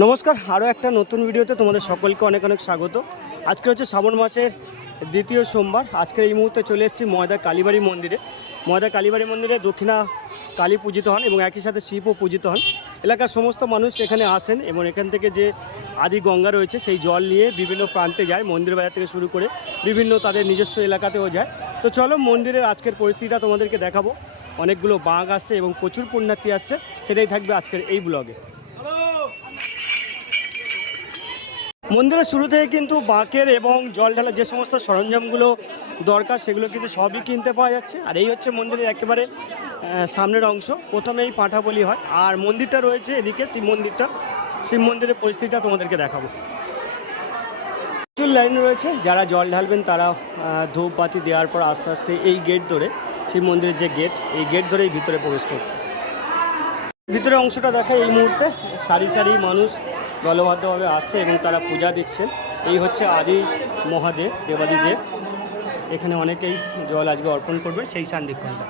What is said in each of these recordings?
নমস্কার, আরও একটা নতুন ভিডিওতে তোমাদের সকলকে অনেক অনেক স্বাগত। আজকে হচ্ছে শ্রাবণ মাসের দ্বিতীয় সোমবার। আজকের এই মুহূর্তে চলে এসেছি ময়দা কালীবাড়ি মন্দিরে। ময়দা কালীবাড়ি মন্দিরে দক্ষিণা কালী পূজিত হন এবং একই সাথে শিবও পূজিত হন। এলাকার সমস্ত মানুষ এখানে আসেন এবং এখান থেকে যে আদি গঙ্গা রয়েছে, সেই জল নিয়ে বিভিন্ন প্রান্তে যায়, মন্দির বাজার থেকে শুরু করে বিভিন্ন তাদের নিজস্ব এলাকাতেও যায়। তো চলো মন্দিরের আজকের পরিস্থিতিটা তোমাদেরকে দেখাবো। অনেকগুলো বাঘ আসছে এবং প্রচুর পুণ্যার্থী আসছে। সেটাই থাকবে আজকের এই ব্লগে। মন্দিরের শুরু থেকে কিন্তু বাঁকের এবং জল ঢালার যে সমস্ত সরঞ্জামগুলো দরকার সেগুলো কিন্তু সবই কিনতে পাওয়া যাচ্ছে। আর এই হচ্ছে মন্দিরের একেবারে সামনের অংশ। প্রথমেই পাঁঠা বলি হয়। আর মন্দিরটা রয়েছে এদিকে শিব মন্দিরটা। শিব মন্দিরের পরিস্থিতিটা তোমাদেরকে দেখাবো। প্রচুর লাইন রয়েছে। যারা জল ঢালবেন তারা আহ, ধূপবাতি দেওয়ার পর আস্তে আস্তে এই গেট ধরে শিব মন্দিরের যে গেট এই গেট ধরেই ভিতরে প্রবেশ করছে। ভিতরে অংশটা দেখা এই মুহূর্তে। সারি সারি মানুষ দলবদ্ধভাবে আসছে এবং তারা পূজা দিচ্ছেন। এই হচ্ছে আদি মহাদেব দেবাদিদেব এখানে অনেকেই জল আজকে অর্পণ করবে সেই সান্দিক্ষণটা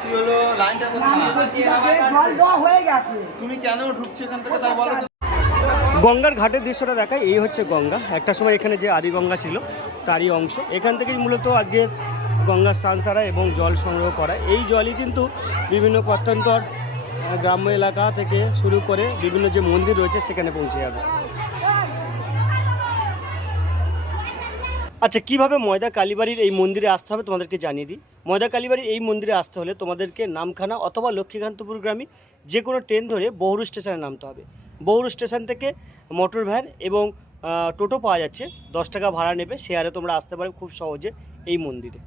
কি হলো? জল দেওয়া হয়ে গেছে। তুমি কেন ঢুকছো এখান থেকে? তার বলো? গঙ্গার ঘাটের দৃশ্যটা দেখায় এই হচ্ছে গঙ্গা। একটা সময় এখানে যে আদি গঙ্গা ছিল, তারই অংশ। এখান থেকেই মূলত আজকে গঙ্গার স্নান সারা এবং জল সংগ্রহ করা। এই জলই কিন্তু বিভিন্ন প্রত্যন্তর গ্রাম্য এলাকা থেকে শুরু করে বিভিন্ন যে মন্দির রয়েছে, সেখানে পৌঁছে যাবে। আচ্ছা কীভাবে ময়দা কালীবাড়ির এই মন্দিরে আসতে হবে তোমাদেরকে জানিয়ে দিই। ময়দা কালীবাড়ির এই মন্দিরে আসতে হলে তোমাদেরকে নামখানা অথবা লক্ষ্মীকান্তপুর গ্রামে যে কোনো ট্রেন ধরে বহুরু স্টেশনে নামতে হবে। বহুরু স্টেশন থেকে মোটর ভ্যান এবং টোটো পাওয়া যাচ্ছে। দশ টাকা ভাড়া নেবে, শেয়ারে তোমরা আসতে পারো খুব সহজে এই মন্দিরে।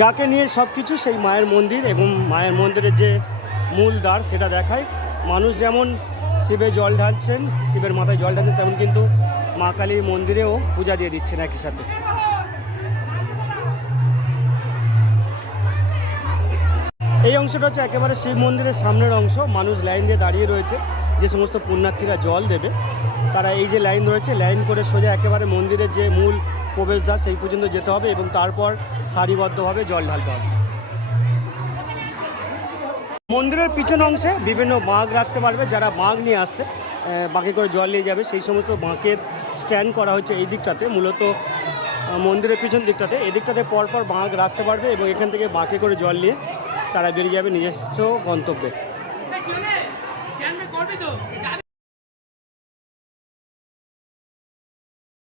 যাকে নিয়ে সব কিছু সেই মায়ের মন্দির এবং মায়ের মন্দিরের যে মূল দ্বার সেটা দেখায়। মানুষ যেমন শিবে জল ঢালছেন, শিবের মাথায় জল ঢালছেন, তেমন কিন্তু মা কালীর মন্দিরেও পূজা দিয়ে দিচ্ছেন একই সাথে। এই অংশটা হচ্ছে একেবারে শিব মন্দিরের সামনের অংশ। মানুষ লাইন দিয়ে দাঁড়িয়ে রয়েছে। যে সমস্ত পুণ্যার্থীরা জল দেবে, তারা এই যে লাইন রয়েছে, লাইন করে সোজা একেবারে মন্দিরের যে মূল প্রবেশদ্বার, সেই পর্যন্ত যেতে হবে এবং তারপর সারিবদ্ধভাবে জল ঢালতে হবে। মন্দিরের পিছন অংশে বিভিন্ন বাঁক রাখতে পারবে, যারা বাঁক নিয়ে আসছে বাকি করে জল নিয়ে যাবে। সেই সমস্ত বাঁকের স্ট্যান্ড করা হচ্ছে এই দিকটাতে, মূলত মন্দিরের পিছন দিকটাতে। এদিকটাতে পরপর বাঁক রাখতে পারবে এবং এখান থেকে বাঁকে করে জল নিয়ে তারা বেরিয়ে যাবে নিজস্ব গন্তব্যে।